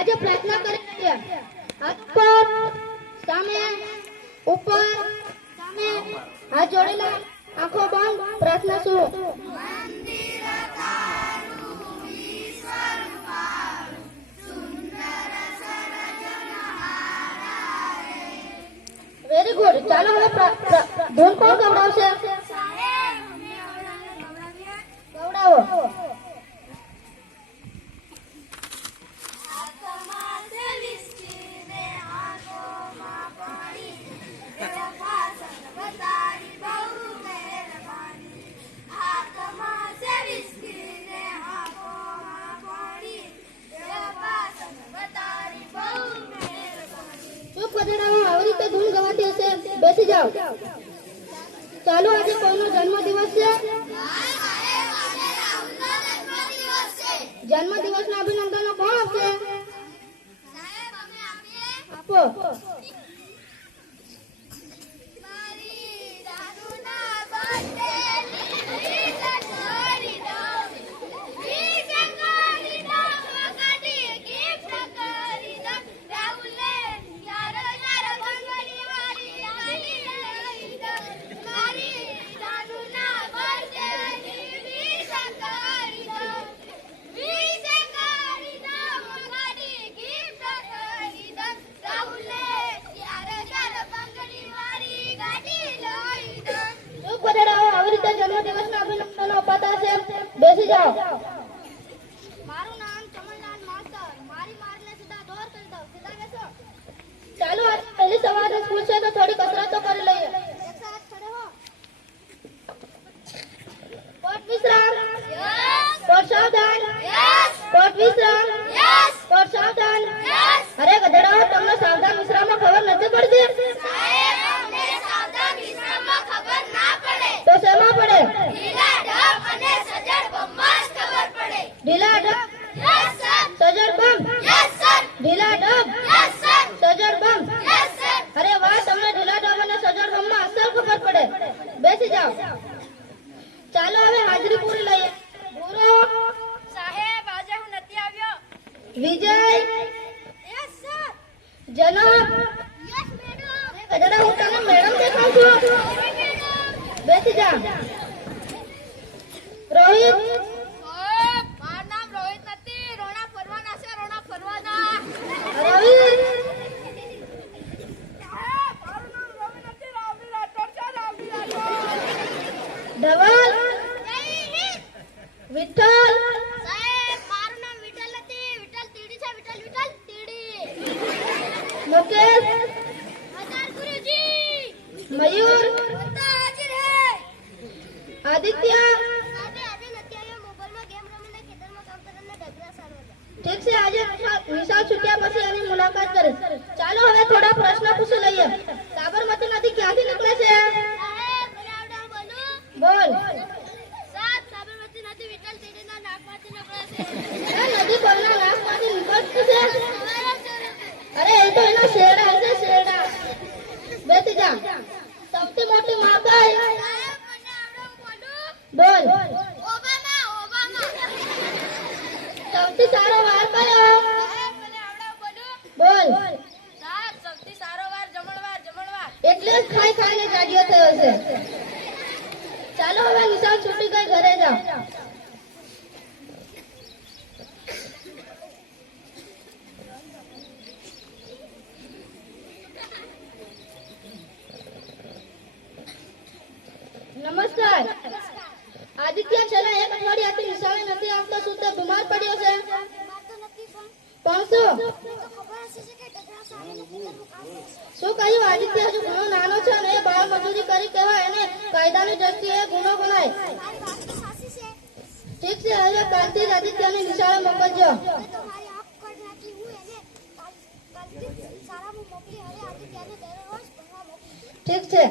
આજે પ્રાર્થના કરી રહ્યા હાથ પર સામે ઉપર સામે હાથ જોડેલા આંખો બંધ પ્રાર્થના શરૂ વેરી ગુડ ચાલો હવે ધૂન કોણ ગવડાવશે ગવડાવો આવી રીતે ધૂન ગવાતી હશે બેસી જાઓ ચાલો આજે કોઈનો જન્મદિવસ છે જન્મદિવસના અભિનંદનો કોણ આપશે આપો જન્મદિવસના અભિનંદનો અપાતા છે બેસી જાઓ મારું નામ ચમનલાલ માસ્ટર મારી મારને સીધા દોર કરી દો સીધા બેસો ચાલો આજ પહેલી સવારે સ્કૂલ છે તો થોડી કસરત તો કરી લઈએ એક સાથ ખડે હો કોટ વિશ્રામ યસ કોટ સાવધાન યસ કોટ વિશ્રામ યસ કોટ સાવધાન યસ અરે ગધેડાઓ તમને સાવધાન વિશ્રામમાં ખબર નથી પડતી સાહેબ અમને સાવધાન વિશ્રામમાં ખબર ના પડે તો શેમાં પડે ઢીલા ઢબ અને સજડ બમમાં જ ખબર પડે ઢીલા ઢબ યસ સર સજડ બમ યસ સર ઢીલા ઢબ યસ સર સજડ બમ યસ સર અરે વાહ તમને ઢીલા ઢબ અને સજડ બમમાં અસર ખબર પડે બેસી જાઓ ચાલો હવે હાજરી પૂરી લઈએ પૂરો સાહેબ આજે હું નથી આવ્યો વિજય યસ સર જનક યસ મેડમ ગધેડા હું તને મેડમ દેખાઉં છું બેસી જા રોહિત સાહેબ મારું નામ રોહિત નથી રોણા ફરવાના છે રોણા ફરવાના રોહિત સાહેબ મારું નામ રોહિત નથી રાવી રાઠોડ છે રાવી રાઠોડ ધવલ વિઠ્ઠલ સાહેબ મારું નામ વિઠ્ઠલ નથી વિઠ્ઠલ તીડી છે વિઠ્ઠલ તીડી મુકેશ આચાર ગુરુજી મયુર હાજર હે આદિત્ય સાહેબ આજે નથી આવ્યો મોબાઈલમાં ગેમ રમીને ખેતરમાં કામ કરીને ડગરા સારવા ઠીક છે આજે નિશાળ છૂટ્યા પછી એની મુલાકાત કરે ચાલો હવે થોડા પ્રશ્ન પૂછી લઈએ સાબરમતી નદી ક્યાંથી નીકળે છે સાહેબ બોલ સાહેબ સાબરમતી નદી વિઠ્ઠલ તીડીના નાકમાંથી નીકળે છે નદી કોઈના નાકમાંથી નીકળતી છે અરે એ તો એના શેરડા છે શેરડા બેસી જા સૌથી મોટી માં કઈ બોલ ઓબામા ઓબામા સૌથી સારો વાર કયો બોલ સાહેબ સૌથી સારો વાર જમણવાર જમણવાર એટલે જ ખાઈ ખાઈને જાડિયો થયો છે ચાલો હવે નિશાળ છૂટી ગઈ ઘરે જાઓ નમસ્કાર આદિત્ય છેલ્લા એક અઠવાડિયાથી નિશાળે નથી આવતો શું તે બીમાર પડ્યો છે પણ શું કહ્યું આદિત્ય હજુ ઘણો નાનો છે અને એ બાળ મજૂરી કરી કહેવાય અને કાયદાની દ્રષ્ટિએ ગુનો ગણાય ઠીક છે હવે કાલથી જ આદિત્યને નિશાળે મોકલજો ઠીક છે